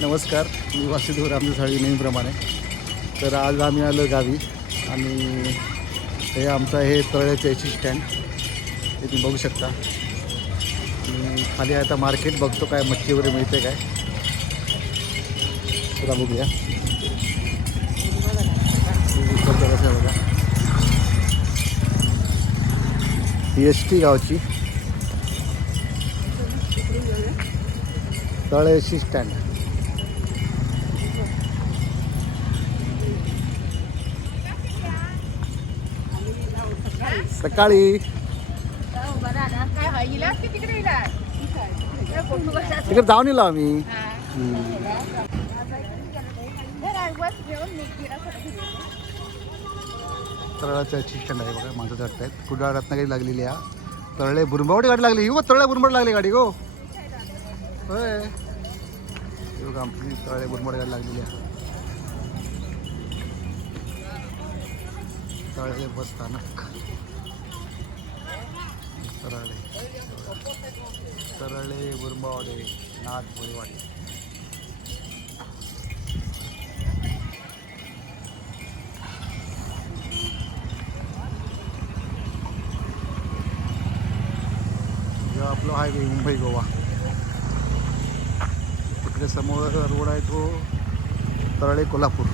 नमस्कार मी वासुदेव रामदेसाळी नेहमीप्रमाणे. तर आज आम्ही आलो गावी आणि हे आमचं हे तळ्याचं एसी स्टँड हे तुम्ही बघू शकता. आणि खाली आता मार्केट बघतो काय मच्छी वगैरे मिळते काय. चला बघूया. बघा ही एस टी गावची. तळ एसी स्टँड सकाळी. तिकडे जाऊन येलो आम्ही. हम्म. शिक्षण आहे बघा माणसं चढत आहेत कुडाळ रत्नागिरी लागलेली आहे. तळले बुरंबावडी गाडी लागली. हो तळल्या बुरंबड लागली गाडी गो. होय. बघा आमची तळले बुरंबड गाडी लागलेली आहे. तळले बस स्थानक तरळे. तरळे बुरंबावाडे नाथ भोईवाडी. आपलं हायवे मुंबई गोवा. तिकडे समोर रोड आहे तो तरळे कोल्हापूर.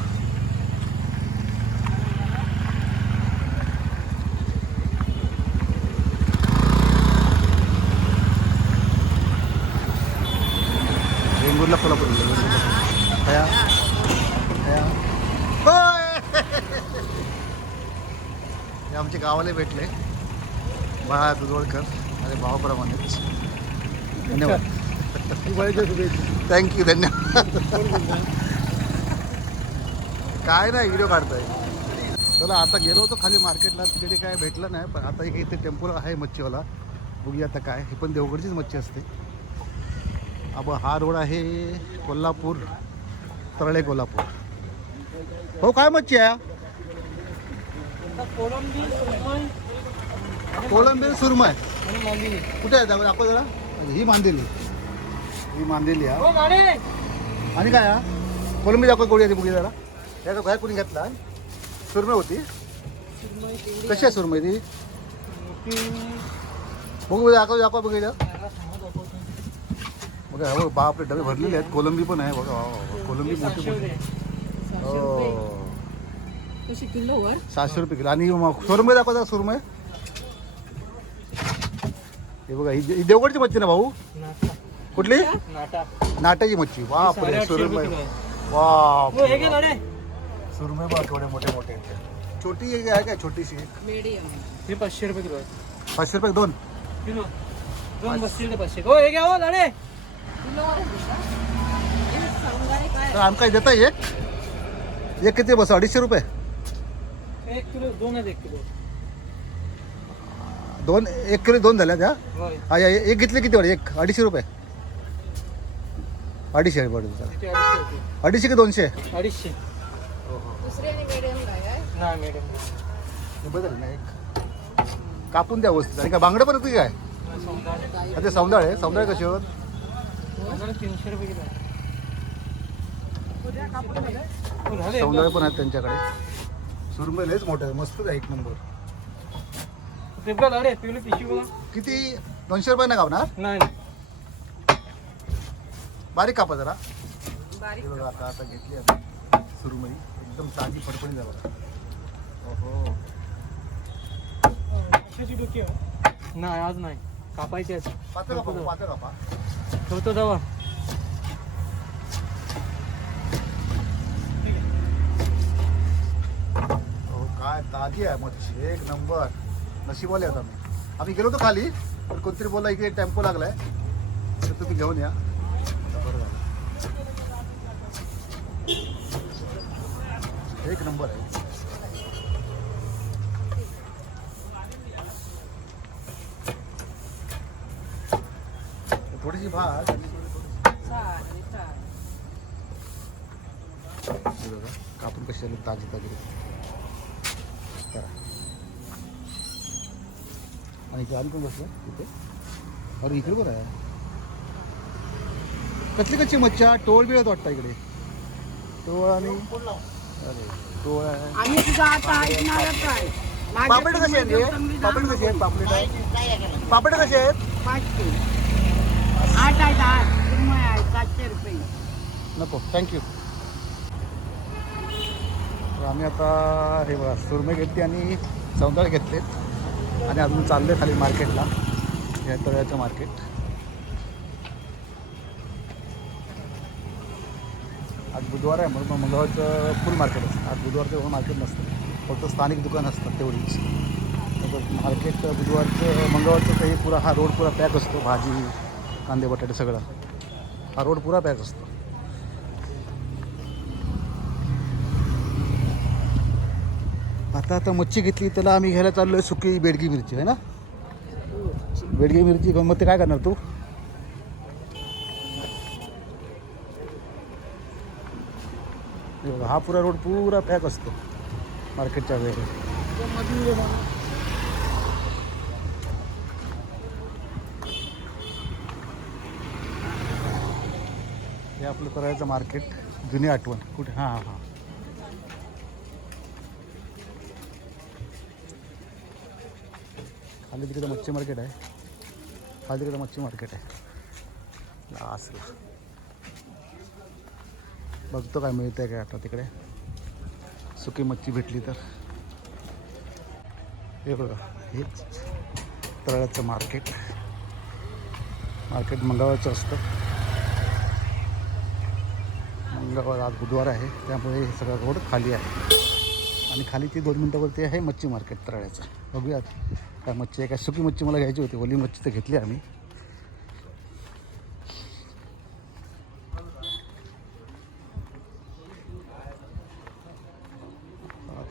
कोल्हापूर हया हया हे आमचे गावाला भेटले. बाळा दुधवळकर अरे भावाप्रमाणेच धन्यवाद. थँक्यू धन्यवाद. काय नाही व्हिडिओ काढताय. चला आता गेलो होतो खाली मार्केटला तिकडे काय भेटलं नाही पण आता एक इथे टेम्पो आहे मच्छीवाला. बघूया आता काय हे पण देवगडचीच मच्छी असते. अब हा रोड आहे कोल्हापूर तरळे कोल्हापूर. हो काय मच्छी आहे? कोळंबी सुरमय कुठे आहे? दाखव दाखव जरा ही मांदेली. ही मांदेली हा. आणि काय हा? कोलंबी दाखव कोळी आहे बघी जरा. या काय कोणी घेतला? सुरमय होती. कशी आहे सुरमई ती? बघू बघू, दाखव दाखव बघितलं बघा हो बापरे डबे भरलेले आहेत. कोलंबी पण आहे बघा वा, वा, वा. कोलंबी मोठी मोठी हो. कशी रुपये किलो. आणि मग सुरमई दाखव जरा सुरमई. हे बघा ही ही देवगडची मच्छी ना भाऊ? कुठली? नाट्याची मच्छी. बापरे सुरमई. बाप सुरमई बा थोडे मोठे मोठे. आहेत. छोटी एक आहे काय? छोटीशी? मीडियम हे पाचशे रुपये किलो आहे. पाचशे रुपये दोन. किलो. दोन बसतील ते पाचशे. हो हे घ्या हो लाडे. तर आम काय देता एक एक किती बस? अडीचशे रुपये? एक किलो एक किलो. दोन एक किलो दोन झाल्या त्या होय. हा या एक घेतले किती वाढे एक अडीचशे रुपये. अडीचशे. ते अडीचशे होते? अडीचशे की दोनशे? अडीचशे? नाही मॅडम हे बदल ना एक. कापून द्या वस्तू. आणि काय बांगडं पण होती काय? हा, ते सौंदाळ. आहे सौंदाळ कशी होत? तीनशे रुपये किलो आहे. हो, झाले पण आहेत त्यांच्याकडे. सुरमई लयच मोठं आहे मस्तच आहे एक नंबर पिवली पिशवी बघा. किती? दोनशे रुपये ना कापणार? नाही बारीक कापा जरा. बारीक हे बघा आता आता घेतली आम्ही सुरमई एकदम ताजी फडफडी जा बघा. ओहो. नाही आज नाही. कापायचे आहेत पातळ कापा पातळ कापा. ठेवतो जावा हो काय ताजी आहे मच्छी एक नंबर. नशीबवाले आता आम्ही. आम्ही गेलो होतो खाली पण कोणतरी बोलला इकडे टेम्पो लागलाय. तर तुम्ही घेऊन या. बरं झालं. एक नंबर आहे. थोडीशी भात. कापून कशी आली ताजी. ताजी आणि इथे आणि कोण बसलं इथे. अरे इकडे बरं आहे. कसली कच्ची मच्छी? टोळ बिळत वाटतं इकडे. टोळ आणि अरे टोळ आहे. आम्ही पापड कसे आहेत पापड कसे आहेत? पापलेट पापड कसे आहेत पाचशे आठ आहेत आठ सुरमई रुपये नको थँक्यू तर आम्ही आता हे बघा सुरमे घेतली आणि चौदाळ घेतलेत आणि अजून चालले खाली मार्केटला या तळ्याचं मार्केट. आज बुधवार आहे म्हणून मग मंगळवारचं फुल मार्केट असतं. आज बुधवारचं एवढं मार्केट नसतं. फक्त स्थानिक दुकान असतात तेवढीच. मार्केट बुधवारचं मंगळवारचं काही पुरा हा रोड पुरा पॅक असतो. भाजी कांदे बटाटे सगळं. हा रोड पुरा पॅक असतो. आता आता मच्छी घेतली त्याला आम्ही घ्यायला चाललोय सुकी बेडगी मिरची आहे ना? बेडगी मिरची मग ते काय करणार तू? हा पुरा रोड पुरा पॅक असतो मार्केटच्या वेळेला. आपलं करायचं मार्केट जुनी आठवण. कुठे? हां हां. हां खाली तिकडे मच्छी मार्केट आहे. खाली तिकडे मच्छी मार्केट आहे. लास्टला. बघतो काय मिळतंय काय आता तिकडे. सुकी मच्छी भेटली तर. हे बघा हेच तळ्याचं मार्केट. मार्केट मंगळवारचं असतं. मंगळवार आज बुधवार आहे. त्यामुळे हे सगळं रोड खाली आहे. आणि खाली ती दोन मिनटावरती आहे मच्छी मार्केट तराळ्याचं बघूयात काय मच्छी आहे. काय सुकी मच्छी मला घ्यायची होती. ओली मच्छी तर घेतली आम्ही.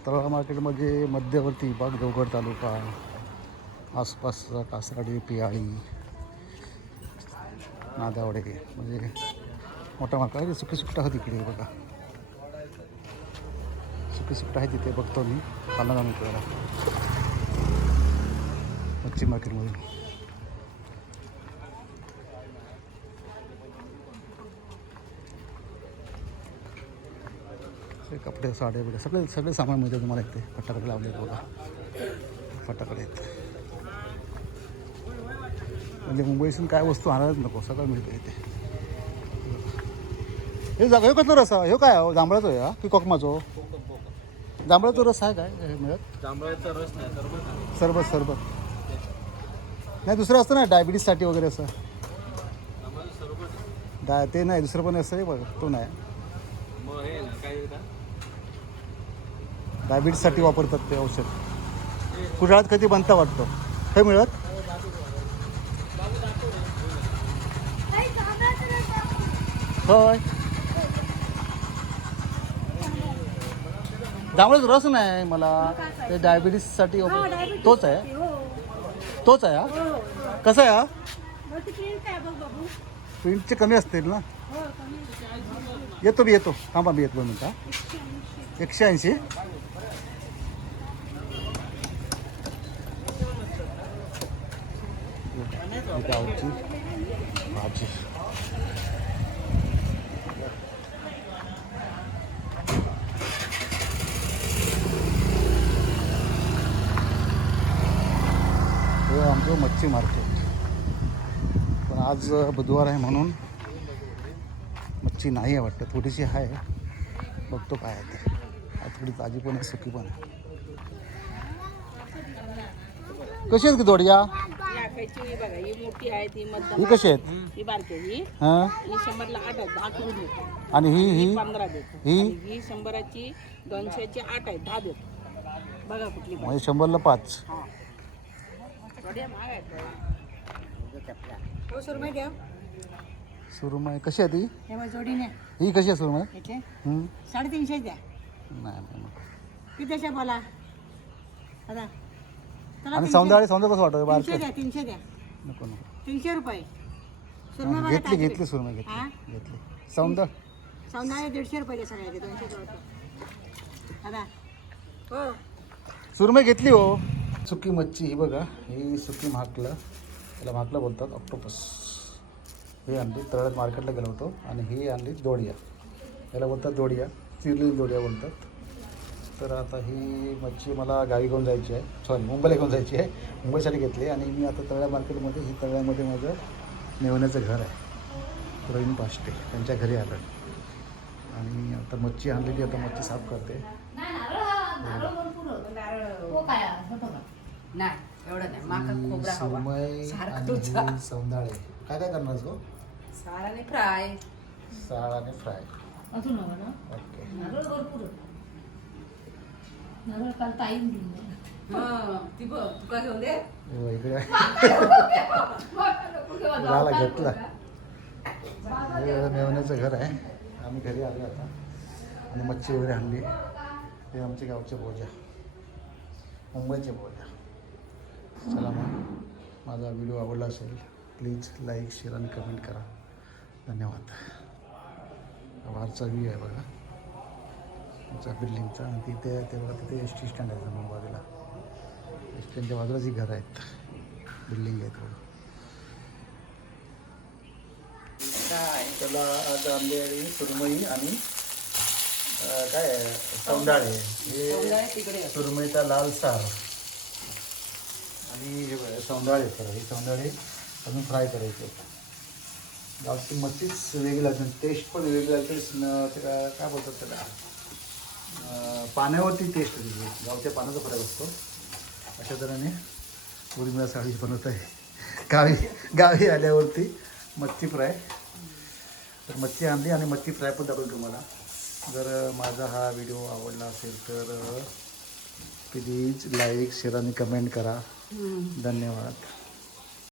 तळा मार्केटमध्ये मध्यवर्ती बाग देवगड तालुका आसपासचा कासराडी पियाळी नादावडे म्हणजे मोठा मार्केट आहे. सुकी सुट्टा आहे तिकडे बघा. सुकी सुकटा आहे तिथे बघतो मी. पालना मित्राला मच्छी मार्केटमधून कपडे साडे बिडे सगळे सगळे सामान मिळते तुम्हाला इथे. फटाकडे लावले बघा. फटाकडे आहेत. म्हणजे मुंबईतून काय वस्तू आणायलाच नको सगळं मिळतं इथे. हे जागा हे कसलं रस आहे हे काय? आहे? जांभळाचं आहे हा? की कोकमाचो? जांभळाचा रस आहे काय? हे मिळत? जांभळाचा रस नाही सरबत सरबत सरबत. नाही दुसरं असतं ना डायबिटीससाठी वगैरे असं. डाय ते नाही दुसरं पण असतं हे बघ तो नाही. मग हे ना काय का? डायबिटीससाठी वापरतात ते औषध. कुडाळात कधी बनता वाटतं? हे मिळत? होय. जांभळाचा रस नाही मला. ते डायबिटीससाठी तोच आहे. तोच आहे हा? कसा आहे हा? प्रिंटचे कमी असतील ना? येतो मी येतो. थांबा मी येतो मिनटं एकशे ऐंशी. भाजी. हे आमचं मच्छी मार्केट पण आज बुधवार आहे म्हणून मच्छी नाही आहे वाटतं. थोडीशी आहे बघतो काय आहे ते. आज थोडी ताजी पण आहे सुकी पण आहे. कशी आहेत की दोडिया याकायची बघा ही मोठी आहे ती ही मध्यम कशी आहेत? ही बारकी आहे. ही. हां? ही शंभरला आठ आहे दहा करून देतो. आणि ही ही? ही पंधरा देतो. ही? आणि ही शंभराची दोनशेची आठ आहे दहा देतो. बघा कुठली पाहिजे. म्हणजे शंभरला पाच. हा. थोड्या महाग आहेत बघा. हो सुरमई घ्या सुरमई कशी आहे ती? हे बघ जोडीने. ही कशी आहे सुरमई? हं? साडेतीनशे द्या. नाही नाही बोला? आता. चला आणि तीनशे- सौंदर्य सौंदर्य कसं वाटतं? तीनशे बारकं द्या तीनशे द्या. नको नको. तीनशे रुपये. सुरमई बघा घेतली ताजी घेतली सुरमई हा? घेतली घेतली. सौंदर्य? सौंदर्य दीडशे रुपये द्या सगळ्याचे दोनशे रुपये. आता. हो. सुरमई घेतली हो. सुकी मच्छी ही बघा ही सुकी म्हाकलं त्याला म्हाकलं बोलतात ऑक्टोपस हे आणली तळ्यात मार्केटला गेलो होतो आणि ही आणली दोडिया. याला बोलतात दोडिया चिरलेली दोडिया बोलतात. तर आता ही मच्छी मला गावी घेऊन जायची आहे. सॉरी मुंबईला घेऊन जायची आहे. मुंबईसाठी घेतली आणि मी आता तळ्या मार्केटमध्ये ही तळ्यामध्ये माझं नेवण्याचं घर आहे. प्रवीण पाष्टे त्यांच्या घरी आलं आणि आता मच्छी आणलेली आता मच्छी साफ करते. नाही एवढं नाही. माका खोबरा हवा. सुरमई सारखं आणि तुझा. सौंदाळे. काय काय करणार गो? फ्राय. साळ आणि फ्राय. अजून हवं ना? ओके. नारळ भरपूर नारळ काल ताईन दिली. ती बघ तुका घेऊन दे. हो, इकडे. झाला घेतला. मेवण्याचं घर आहे. आम्ही घरी आलो आता. आणि मच्छी वगैरे आणली. हे आमचे गावचे बोजा मुंबईचे बोजा चला मग माझा व्हिडिओ आवडला असेल प्लीज लाईक शेअर आणि कमेंट करा. धन्यवाद. बाहेरचा व्ह्यू आहे बघा. तुमच्या बिल्डिंगचा आणि तिथे ते बघा तिथे एस टी स्टँड आहे समोर बाजूला. एस स्टँडच्या बाजूलाच ही घरं आहेत. बिल्डिंग आहेत बघा. काय त्याला सुरमई आणि काय आहे? सौंदाळे हे. सुरमईचा लाल सार. आणि हे बघा, सौंदाळे करा हे सौंदाळे अजून फ्राय करायचे गावची मच्छीच वेगळी लागते टेस्ट पण वेगळी लागते त्याला काय बोलतात त्याला? पाण्यावरती टेस्ट होती गावच्या पाण्याचा फरक असतो. अशा तऱ्हेने उर्मिला साडी बनवत आहे. गावी गावी आल्यावरती मच्छी फ्राय तर मच्छी आणली आणि मच्छी फ्राय पण दाखवली तुम्हाला. जर माझा हा व्हिडिओ आवडला असेल तर प्लीज लाईक शेअर आणि कमेंट करा. धन्यवाद.